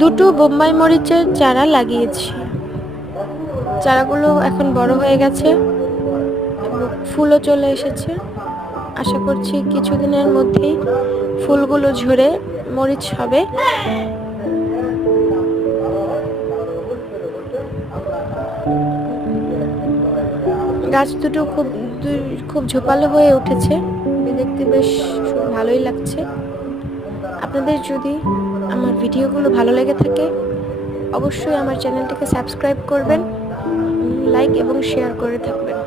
দুটো বোম্বাই মরিচের চারা লাগিয়েছি। চারাগুলো এখন বড় হয়ে গেছে এবং ফুলও চলে এসেছে। আশা করছি কিছুদিনের মধ্যেই ফুলগুলো ঝরে মরিচ হবে। গাছ দুটো খুব ঝোপালো হয়ে উঠেছে, দেখতে বেশ ভালোই লাগছে। আপনাদের যদি আমার ভিডিওগুলো ভালো লেগে থাকে অবশ্যই আমার চ্যানেলটিকে সাবস্ক্রাইব করবেন, লাইক এবং শেয়ার করে থাকবেন।